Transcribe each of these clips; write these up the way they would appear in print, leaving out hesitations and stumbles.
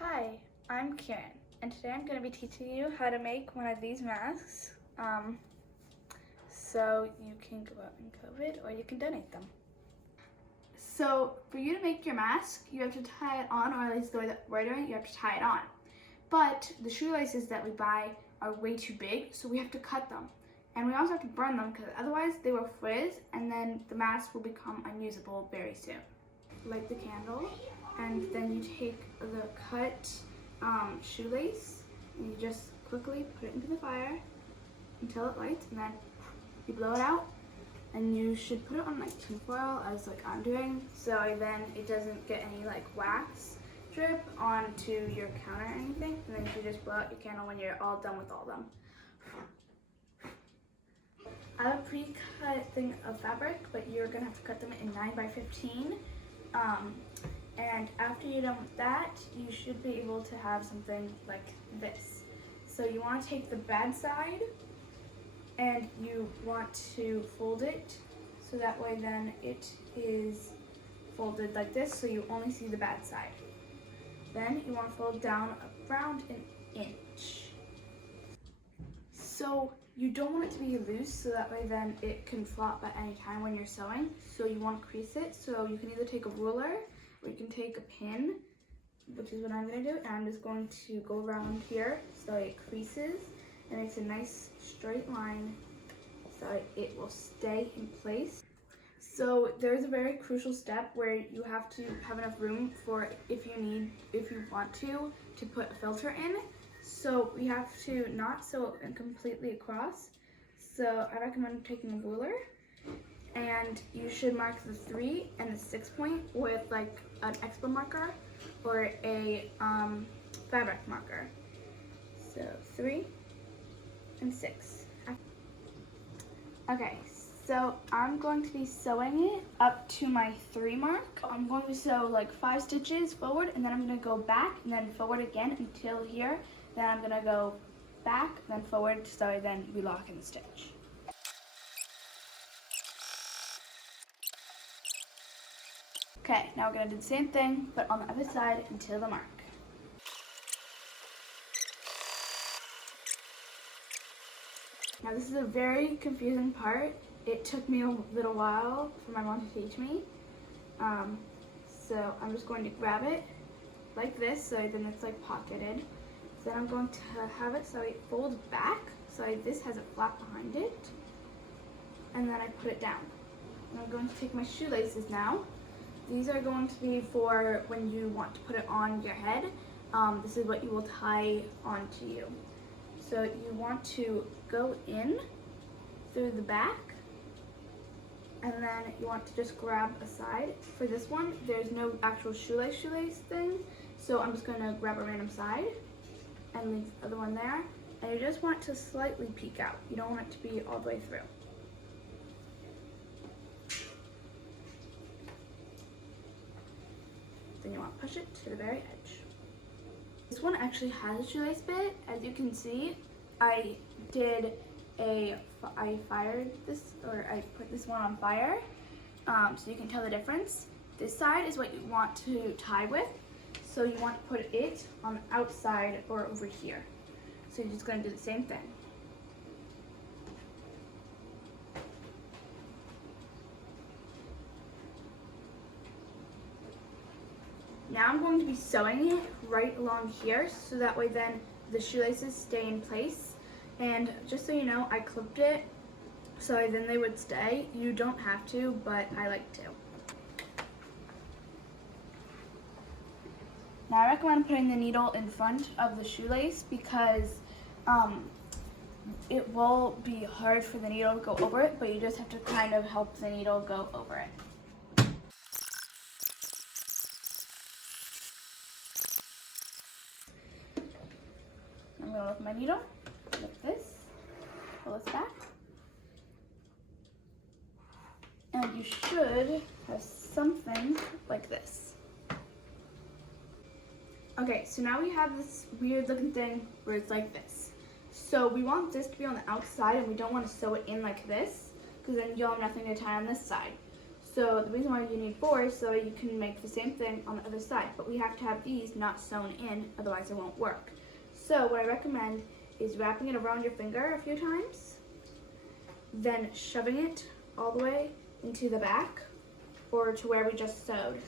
Hi, I'm Kiran, and today I'm going to be teaching you how to make one of these masks. So you can go out and COVID or you can donate them. So for you to make your mask, you have to tie it on, or at least the way that we're doing it, you have to tie it on. But the shoelaces that we buy are way too big, so we have to cut them. And we also have to burn them because otherwise they will frizz and then the mask will become unusable very soon. Light the candle, and then you take the cut shoelace and you just quickly put it into the fire until it lights, and then you blow it out, and you should put it on like tinfoil as like I'm doing, so then it doesn't get any like wax drip onto your counter or anything, and then you should just blow out your candle when you're all done with all of them. I have a pre-cut thing of fabric, but you're gonna have to cut them in 9x15. And after you're done with that, you should be able to have something like this. So you want to take the bad side and you want to fold it so that way then it is folded like this, so you only see the bad side. Then you want to fold down around an inch. So you don't want it to be loose, so that way then it can flop at any time when you're sewing. So you want to crease it, so you can either take a ruler or you can take a pin, which is what I'm going to do, and I'm just going to go around here so it creases and makes a nice straight line so it will stay in place. So there's a very crucial step where you have to have enough room for, if you want to put a filter in. So we have to not sew it completely across. So I recommend taking a ruler, and you should mark the 3 and the 6 point with like an expo marker or a fabric marker. So 3 and 6. Okay, so I'm going to be sewing it up to my 3 mark. I'm going to sew like 5 stitches forward, and then I'm going to go back and then forward again until here. Then I'm going to go back, then forward, so then we lock in the stitch. Okay, now we're going to do the same thing, but on the other side until the mark. Now this is a very confusing part. It took me a little while for my mom to teach me. So I'm just going to grab it like this, so then it's like pocketed. So then I'm going to have it so it folds back, so this has a flap behind it. And then I put it down. And I'm going to take my shoelaces now. These are going to be for when you want to put it on your head. This is what you will tie onto you. So you want to go in through the back, and then you want to just grab a side. For this one, there's no actual shoelace thing, so I'm just going to grab a random side and leave the other one there. And you just want to slightly peek out. You don't want it to be all the way through. Then you want to push it to the very edge. This one actually has a shoelace bit. As you can see, I fired this, or I put this one on fire, so you can tell the difference. This side is what you want to tie with, so you want to put it on the outside or over here. So you're just going to do the same thing. Now I'm going to be sewing it right along here, so that way then the shoelaces stay in place. And just so you know, I clipped it so then they would stay. You don't have to, but I like to. Now I recommend putting the needle in front of the shoelace because it will be hard for the needle to go over it, but you just have to kind of help the needle go over it. I'm going to lift my needle like this, pull this back, and you should have something like this. Okay, so now we have this weird looking thing where it's like this. So we want this to be on the outside, and we don't want to sew it in like this, because then you'll have nothing to tie on this side. So the reason why you need 4 is so you can make the same thing on the other side, but we have to have these not sewn in, otherwise it won't work. So what I recommend is wrapping it around your finger a few times, then shoving it all the way into the back or to where we just sewed.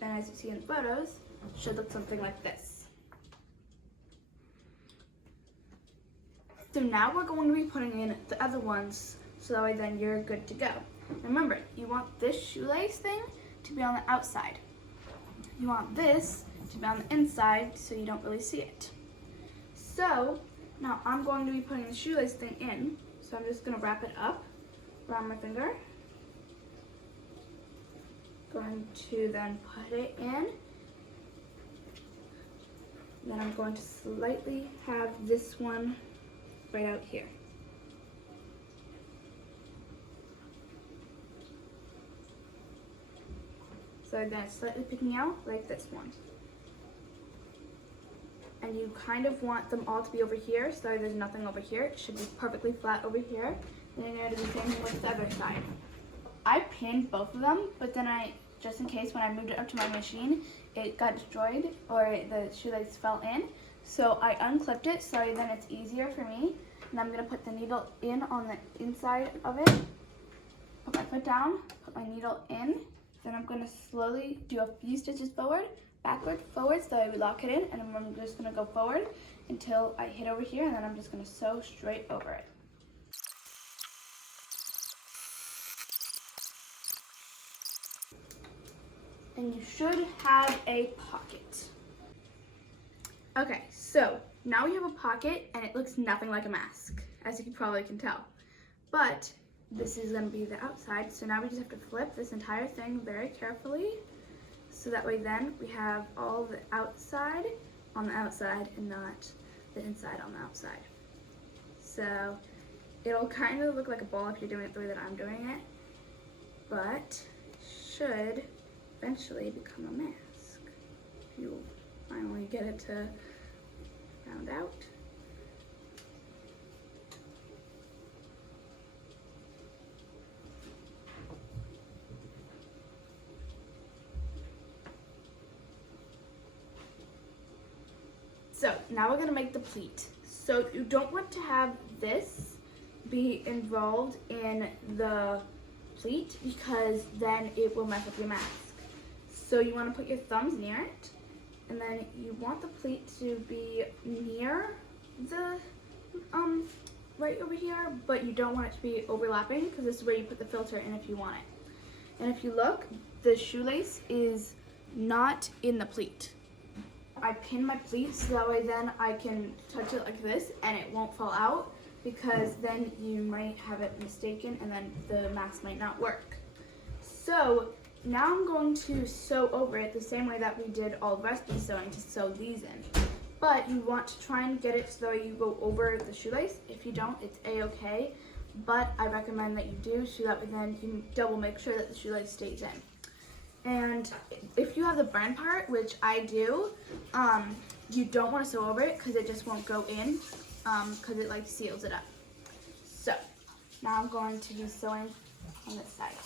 And as you see in the photos, it should look something like this. So now we're going to be putting in the other ones, so that way then you're good to go. Remember, you want this shoelace thing to be on the outside. You want this to be on the inside so you don't really see it. So now I'm going to be putting the shoelace thing in, so I'm just going to wrap it up around my finger. Going to then put it in. Then I'm going to slightly have this one right out here. So then it's slightly picking out like this one. And you kind of want them all to be over here, so there's nothing over here. It should be perfectly flat over here. And then you're going to do the same with the other side. I pinned both of them, but then just in case when I moved it up to my machine, it got destroyed or the shoelace fell in. So I unclipped it so then it's easier for me. And I'm gonna put the needle in on the inside of it. Put my foot down, put my needle in. Then I'm gonna slowly do a few stitches forward, backward, forward, so I lock it in. And then I'm just gonna go forward until I hit over here, and then I'm just gonna sew straight over it. And you should have a pocket. Okay, so now we have a pocket and it looks nothing like a mask, as you probably can tell. But this is gonna be the outside, so now we just have to flip this entire thing very carefully, so that way then we have all the outside on the outside and not the inside on the outside. So it'll kind of look like a ball if you're doing it the way that I'm doing it, but should eventually become a mask if you finally get it to round out. So now we're gonna make the pleat. So you don't want to have this be involved in the pleat because then it will mess up your mask. So you want to put your thumbs near it, and then you want the pleat to be near the right over here, but you don't want it to be overlapping because this is where you put the filter in if you want it. And if you look, the shoelace is not in the pleat. I pin my pleat so that way then I can touch it like this and it won't fall out, because then you might have it mistaken and then the mask might not work. So now I'm going to sew over it the same way that we did all the rest of the sewing to sew these in. But you want to try and get it so that you go over the shoelace. If you don't, it's a-okay. But I recommend that you do, so that way then you double make sure that the shoelace stays in. And if you have the burn part, which I do, you don't want to sew over it because it just won't go in because it like seals it up. So now I'm going to be sewing on this side.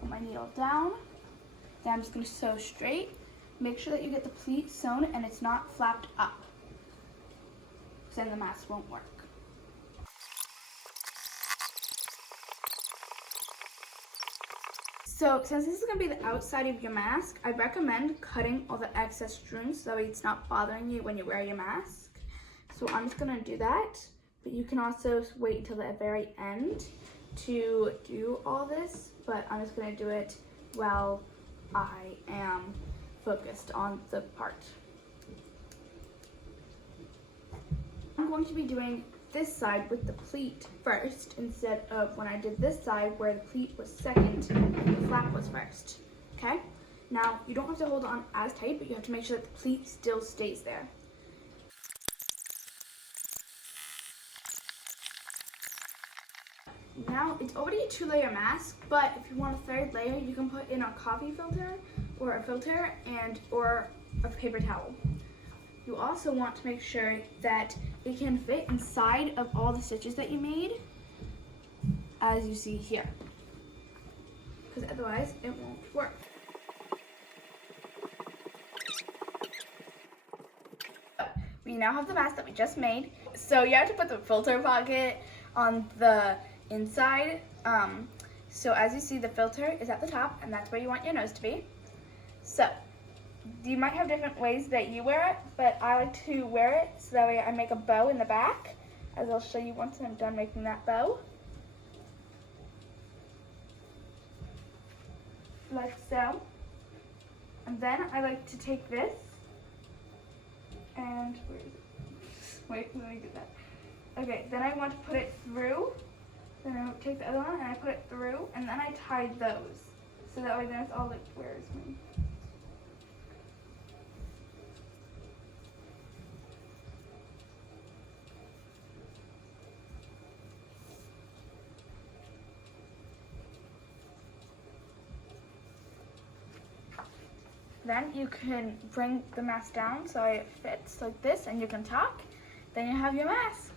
Put my needle down. Then I'm just going to sew straight. Make sure that you get the pleat sewn and it's not flapped up, because then the mask won't work. So since this is going to be the outside of your mask, I recommend cutting all the excess strings so that way it's not bothering you when you wear your mask. So I'm just going to do that, but you can also wait until the very end to do all this, but I'm just going to do it while I am focused on the part. I'm going to be doing this side with the pleat first instead of when I did this side where the pleat was second and the flap was first. Okay? Now, you don't have to hold on as tight, but you have to make sure that the pleat still stays there. Now it's already a 2-layer mask, but if you want a 3rd layer, you can put in a coffee filter or a filter or a paper towel. You also want to make sure that it can fit inside of all the stitches that you made, as you see here, because otherwise it won't work. We now have the mask that we just made. So you have to put the filter pocket on the inside. So as you see, the filter is at the top, and that's where you want your nose to be. So you might have different ways that you wear it, but I like to wear it so that way I make a bow in the back, as I'll show you once I'm done making that bow. Like so. And then I like to take this and, where is it? Wait, let me get that. Okay, then I want to put it through. Then I take the other one and I put it through, and then I tie those. So that way then it's all like, where is me? Then you can bring the mask down so it fits like this, and you can talk. Then you have your mask.